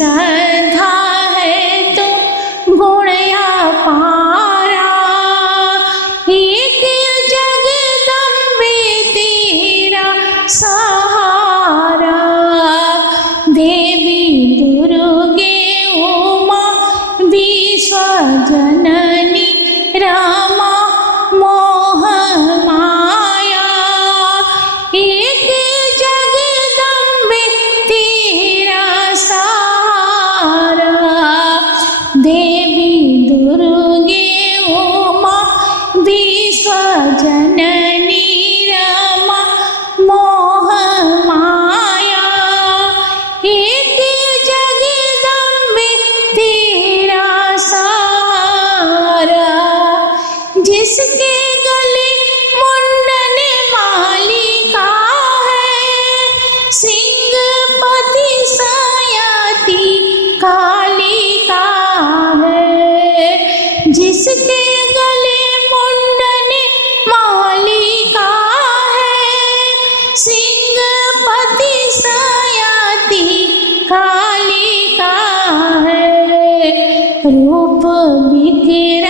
श्रद्धा है तो गुण अपारा, एक जगदम्बे तेरा सहारा। देवी दुर्गे उमा विश्वजननी रमा मोह माया, एक जगदम्बे तेरा सहारा। देवी दुर्गे उमा विश्वजननी रमा मोह माया, एक जगदम्बे तेरा सहारा। जिसके गले मुंडन मालिका है, सिंहपति सयाती कालिका है। जिसके गले मुंडन मालिका है, सिंहपति सयाती कालिका है। रूप विग्रह